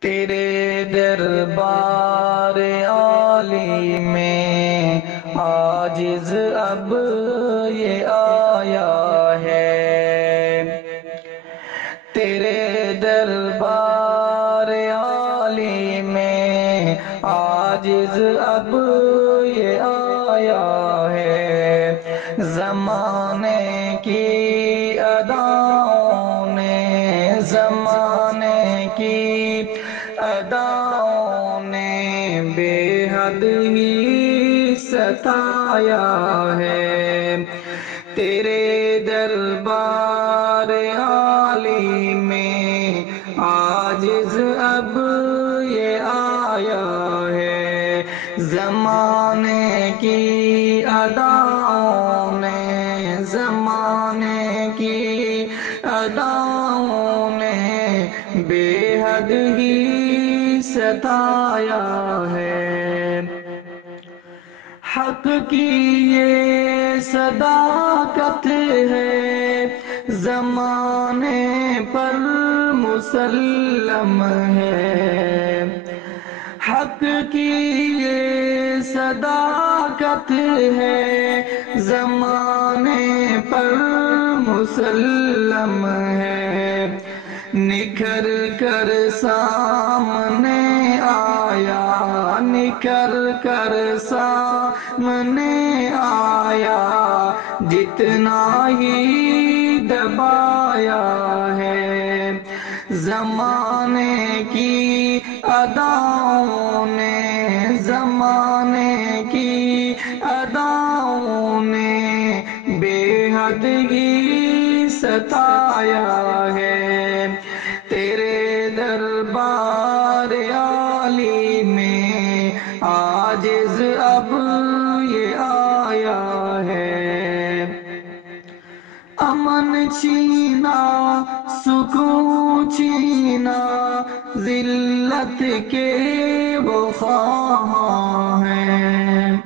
تیرے دربار عالی میں عاجز اب یہ آیا ہے، تیرے دربار عالی میں عاجز اب یہ آیا ہے۔ زمانے کی اداؤں نے، زمانے کی اداؤں نے بے حد ہی ستایا ہے۔ تیرے دربار عالی میں عاجز اب یہ آیا ہے۔ زمانے کی اداؤں نے، زمانے کی اداؤں نے بے حد ہی ستایا ہے۔ حق کی یہ صداقت ہے، زمانے پر مسلم ہے۔ حق کی یہ صداقت ہے، زمانے پر مسلم ہے۔ نکھر کر سامنے آیا، نکھر کر سامنے آیا، جتنا ہی دبایا ہے۔ زمانے کی اداؤں نے، زمانے کی اداؤں نے بے حد ہی ستایا ہے۔ تیرے دربار عالی میں عاجز اب یہ آیا ہے۔ امن چھینا، سکون چھینا، ذلت کے وہ خواہاں ہیں۔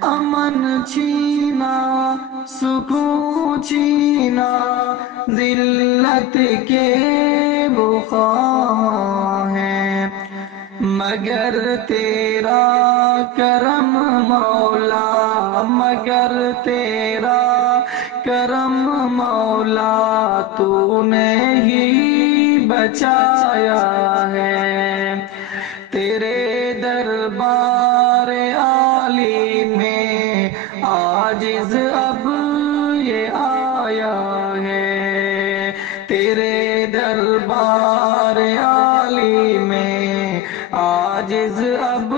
امن چھینا، سکون چھینا، ذلت کے وہ خواہاں ہیں۔ مگر تیرا کرم مولا، مگر تیرا کرم مولا، تو نے ہی بچایا ہے۔ تیرے دربار عالی میں عاجز اب یہ آیا ہے۔ تیرے دربار عالی میں عاجز اب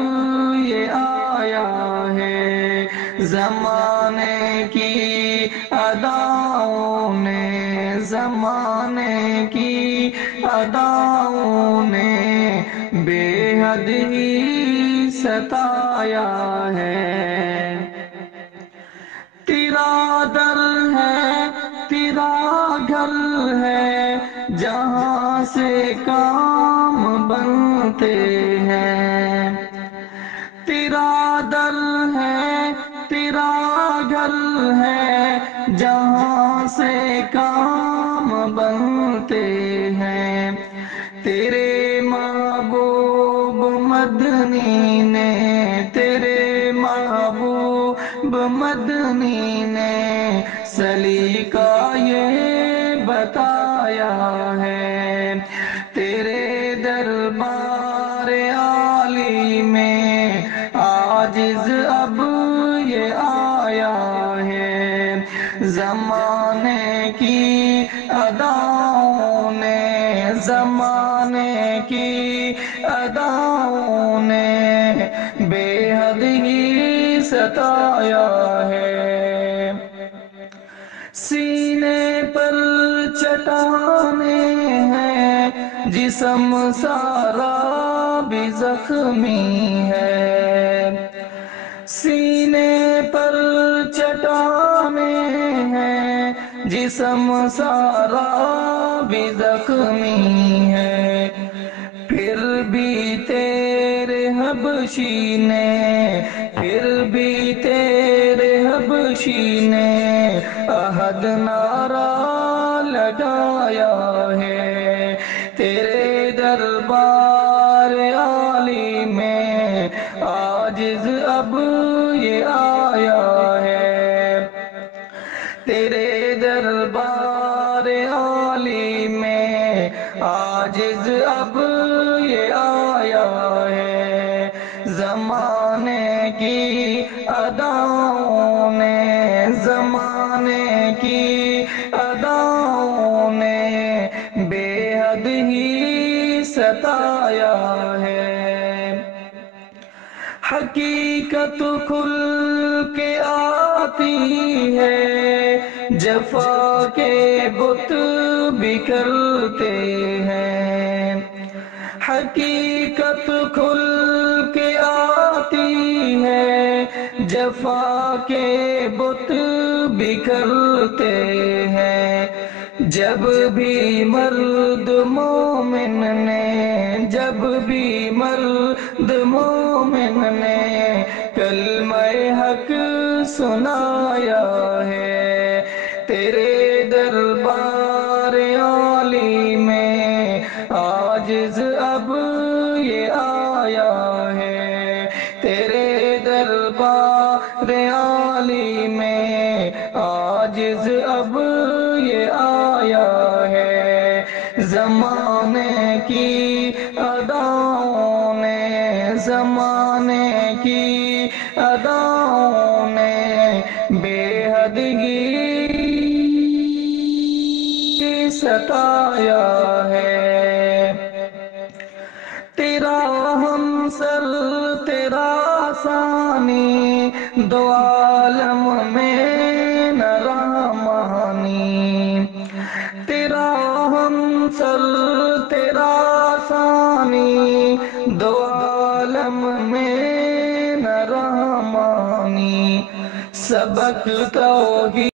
یہ آیا ہے۔ زمانے کی اداؤں نے، زمانے کی اداؤں نے بے حد ہی ستایا ہے۔ تیرا در ہے، تیرا گھر ہے، جہاں سے کام بنتے ہیں۔ تیرا در ہے، تیرا گھر ہے، جہاں سے کام بنتے ہیں۔ تیرے محبوب مدنی نے، تیرے محبوب مدنی نے سلیقہ یہ بتایا ہے۔ تیرے دربار عالی میں عاجز اب یہ آیا ہے۔ زمانے کی اداؤں نے، زمانے کی اداؤں نے بے حد ہی ستایا ہے۔ سینے پر چٹانیں ہیں، جسم سارا بھی زخمی ہے۔ سینے پر چٹانیں ہیں، جسم سارا بھی زخمی ہے۔ پھر بھی تیرے حبشی نے، پھر بھی تیرے حبشی نے عہد نعرہ لگایا ہے۔ تیرے دربار اب یہ آیا ہے، تیرے دربار عالی میں عاجز اب یہ آیا ہے، زمانے کی اداؤں نے، زمانے کی اداؤں نے بے حد ہی ستایا ہے، حقیقت کھل کے آتی ہے، جفا کے بت بکھرتے ہیں، حقیقت کھل کے آتی ہے، جفا کے بت بکھرتے ہیں، جب بھی مرد مومن نے، جب بھی مرد مومن نے کلمہ حق سنایا ہے، تیرے دربار عالی میں عاجز اب یہ آیا ہے، تیرے دربار عالی میں عاجز اب یہ آیا ہے، زمانے کی اداؤں نے، زمانے کی اداؤں نے بے حد ہی ستایا ہے، تیرا ہمسر تیرا ثانی دو عالم میں نہ رحمانی، تیرا ہمسر تیرا ثانی دو عالم میں نہ رحمانی، سبق توحید